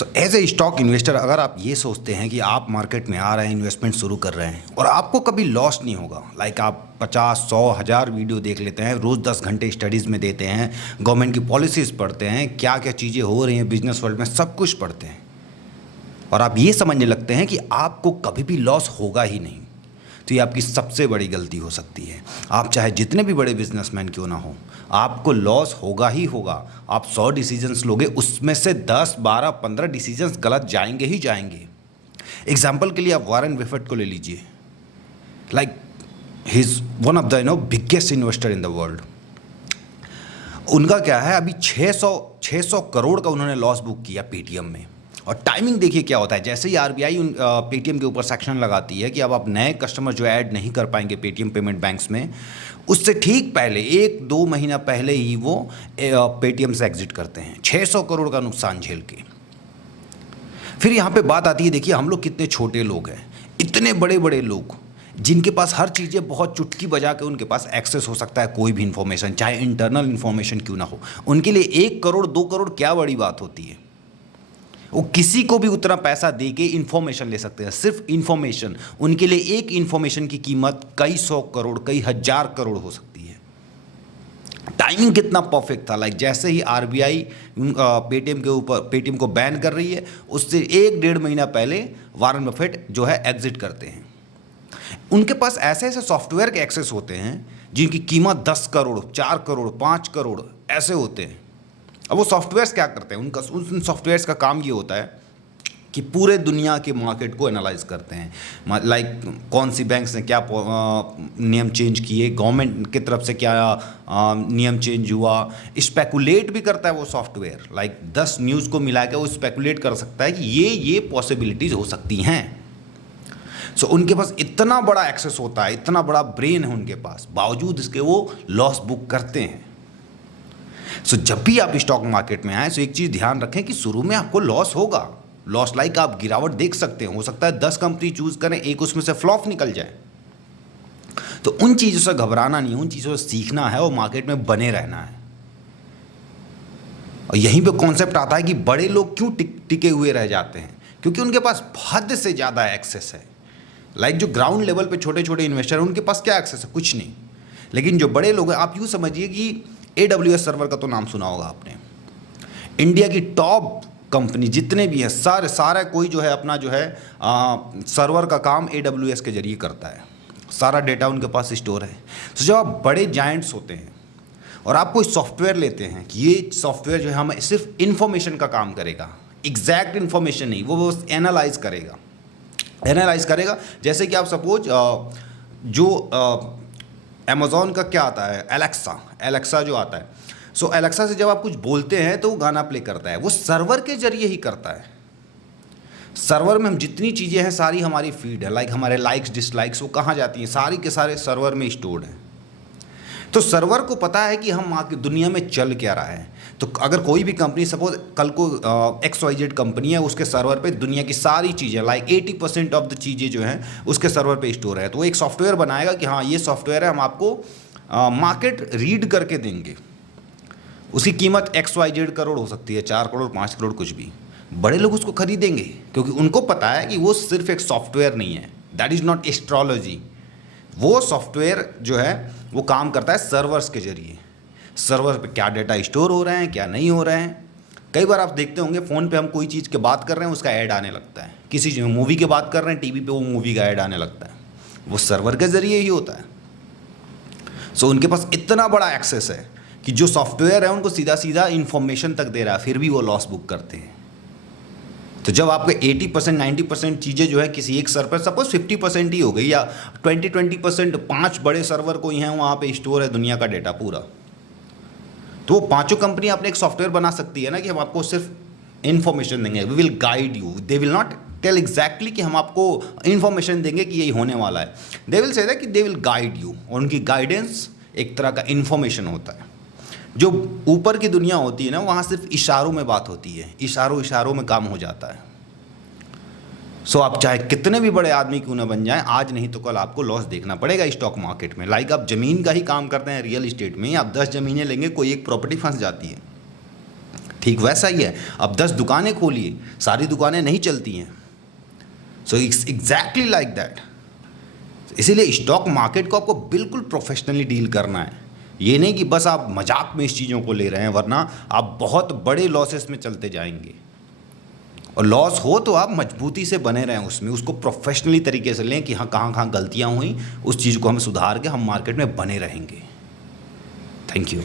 So as a stock investor अगर आप ये सोचते हैं कि आप मार्केट में आ रहे हैं, इन्वेस्टमेंट शुरू कर रहे हैं और आपको कभी लॉस नहीं होगा, लाइक आप 50, 100, 1000 वीडियो देख लेते हैं, रोज़ 10 घंटे स्टडीज़ में देते हैं, गवर्नमेंट की पॉलिसीज़ पढ़ते हैं, क्या क्या चीज़ें हो रही हैं बिजनेस वर्ल्ड में, सब कुछ पढ़ते हैं और आप ये समझने लगते हैं कि आपको कभी भी लॉस होगा ही नहीं, तो ये आपकी सबसे बड़ी गलती हो सकती है। आप चाहे जितने भी बड़े बिजनेसमैन क्यों ना हो, आपको लॉस होगा ही होगा। आप 100 डिसीजंस लोगे, उसमें से 10, 12, 15 डिसीजंस गलत जाएंगे ही जाएंगे। एग्जाम्पल के लिए आप वॉरेन बफेट को ले लीजिए, like he is one of the biggest investor in the world. उनका क्या है, अभी 600 करोड़ का उन्होंने लॉस बुक किया पेटीएम में। और टाइमिंग देखिए क्या होता है, जैसे ही आरबीआई उन पेटीएम के ऊपर सेक्शन लगाती है कि अब आप नए कस्टमर जो ऐड नहीं कर पाएंगे पेटीएम पेमेंट बैंक्स में, उससे ठीक पहले 1-2 महीना पहले ही वो पेटीएम से एग्जिट करते हैं 600 करोड़ का नुकसान झेल के। फिर यहाँ पे बात आती है, देखिए हम लोग कितने छोटे लोग हैं, इतने बड़े बड़े लोग जिनके पास हर चीज़ें बहुत चुटकी बजा के उनके पास एक्सेस हो सकता है कोई भी इन्फॉर्मेशन, चाहे इंटरनल इन्फॉर्मेशन क्यों ना हो। उनके लिए 1 करोड़ 2 करोड़ क्या बड़ी बात होती है। वो किसी को भी उतना पैसा दे के इन्फॉर्मेशन ले सकते हैं, सिर्फ इन्फॉर्मेशन। उनके लिए एक इन्फॉर्मेशन की कीमत कई 100 करोड़, कई 1000 करोड़ हो सकती है। टाइमिंग कितना परफेक्ट था, लाइक जैसे ही आरबीआई पेटीएम के ऊपर पेटीएम को बैन कर रही है, उससे 1-1.5 महीना पहले वॉरेन बफेट जो है एग्जिट करते हैं। उनके पास ऐसे ऐसे सॉफ्टवेयर के एक्सेस होते हैं जिनकी कीमत 10 करोड़, 4 करोड़, 5 करोड़ ऐसे होते हैं। अब वो सॉफ्टवेयर्स क्या करते हैं, उन सॉफ्टवेयर्स का काम ये होता है कि पूरे दुनिया के मार्केट को एनालाइज करते हैं, लाइक कौन सी बैंक्स ने क्या नियम चेंज किए, गवर्नमेंट की तरफ से क्या नियम चेंज हुआ। स्पेकुलेट भी करता है वो सॉफ्टवेयर, लाइक 10 न्यूज़ को मिला के वो स्पेकुलेट कर सकता है कि ये पॉसिबिलिटीज़ हो सकती हैं। सो उनके पास इतना बड़ा एक्सेस होता है, इतना बड़ा ब्रेन है उनके पास, बावजूद इसके वो लॉस बुक करते हैं। सो जब भी आप स्टॉक मार्केट में आए, तो एक चीज़ ध्यान रखें कि शुरू में आपको लॉस होगा। लॉस लाइक आप गिरावट देख सकते हैं, हो सकता है 10 कंपनी चूज करें, एक उसमें से फ्लॉप निकल जाए। तो उन चीज़ों से घबराना नहीं, उन चीज़ों से सीखना है और मार्केट में बने रहना है। और यहीं पे कॉन्सेप्ट आता है कि बड़े लोग क्यों टिके हुए रह जाते हैं, क्योंकि उनके पास हद से ज़्यादा एक्सेस है। लाइक जो ग्राउंड लेवल पे छोटे छोटे इन्वेस्टर हैं, उनके पास क्या एक्सेस है, कुछ नहीं। लेकिन जो बड़े लोग हैं, आप यूँ समझिए कि AWS सर्वर का तो नाम सुना होगा आपने। इंडिया की टॉप कंपनी जितने भी हैं, सारा कोई जो है अपना जो है सर्वर का काम AWS के जरिए करता है, सारा डेटा उनके पास स्टोर है। तो जब आप बड़े जायंट्स होते हैं और आप कोई सॉफ्टवेयर लेते हैं कि ये सॉफ्टवेयर जो है हमें सिर्फ इन्फॉर्मेशन का काम करेगा, एग्जैक्ट इन्फॉर्मेशन नहीं, वो एनालाइज करेगा। जैसे कि आप सपोज जो अमेज़ॉन का क्या आता है, एलेक्सा जो आता है। सो एलेक्सा से जब आप कुछ बोलते हैं तो वो गाना प्ले करता है, वो सर्वर के जरिए ही करता है। सर्वर में हम जितनी चीज़ें हैं सारी हमारी फीड है, लाइक हमारे लाइक्स डिसलाइक्स वो कहाँ जाती हैं, सारी के सारे सर्वर में स्टोर्ड हैं। तो सर्वर को पता है कि हम आगे दुनिया में चल क्या रहा है। तो अगर कोई भी कंपनी, सपोज कल को XYZ कंपनी है, उसके सर्वर पे दुनिया की सारी चीज़ें, लाइक 80% ऑफ द चीज़ें जो हैं उसके सर्वर पे स्टोर है, तो वो एक सॉफ्टवेयर बनाएगा कि हाँ ये सॉफ्टवेयर है, हम आपको मार्केट रीड करके देंगे। उसकी कीमत XYZ करोड़ हो सकती है, 4 करोड़, 5 करोड़, कुछ भी। बड़े लोग उसको खरीदेंगे क्योंकि उनको पता है कि वो सिर्फ एक सॉफ्टवेयर नहीं है, दैट इज़ नॉट एस्ट्रोलॉजी। वो सॉफ्टवेयर जो है वो काम करता है सर्वर्स के जरिए। सर्वर पे क्या डेटा स्टोर हो रहे हैं, क्या नहीं हो रहे हैं। कई बार आप देखते होंगे फ़ोन पे हम कोई चीज़ की बात कर रहे हैं, उसका ऐड आने लगता है। किसी मूवी की बात कर रहे हैं, टीवी पे वो मूवी का ऐड आने लगता है, वो सर्वर के ज़रिए ही होता है। सो उनके पास इतना बड़ा एक्सेस है कि जो सॉफ्टवेयर है उनको सीधा सीधा इन्फॉर्मेशन तक दे रहा है, फिर भी वो लॉस बुक करते हैं। तो जब आपके 80% 90% चीज़ें जो है किसी एक सर्वर, सपोज 50% ही हो गई या 20% 5 बड़े सर्वर कोई हैं, वहाँ पे स्टोर है दुनिया का डेटा पूरा, तो वो पांचों कंपनी आपने एक सॉफ्टवेयर बना सकती है ना कि हम आपको सिर्फ इन्फॉर्मेशन देंगे, we will guide you. They will not tell exactly कि हम आपको इन्फॉर्मेशन देंगे कि यही होने वाला है, दे विल से दैट कि दे विल गाइड यू। और उनकी गाइडेंस एक तरह का इन्फॉर्मेशन होता है। जो ऊपर की दुनिया होती है ना, वहाँ सिर्फ इशारों में बात होती है, इशारों में काम हो जाता है। सो आप चाहे कितने भी बड़े आदमी क्यों ना बन जाएं, आज नहीं तो कल आपको लॉस देखना पड़ेगा स्टॉक मार्केट में। लाइक आप ज़मीन का ही काम करते हैं रियल इस्टेट में, आप 10 ज़मीनें लेंगे, कोई एक प्रॉपर्टी फंस जाती है, ठीक वैसा ही है, अब 10 दुकानें खोलिए, सारी दुकानें नहीं चलती हैं। So it's exactly like that. इसीलिए स्टॉक मार्केट को आपको बिल्कुल प्रोफेशनली डील करना है। ये नहीं कि बस आप मजाक में इस चीज़ों को ले रहे हैं, वरना आप बहुत बड़े लॉसेस में चलते जाएंगे। और लॉस हो तो आप मजबूती से बने रहें उसमें, उसको प्रोफेशनली तरीके से लें कि हाँ कहाँ कहाँ गलतियाँ हुई, उस चीज़ को हम सुधार के हम मार्केट में बने रहेंगे। Thank you.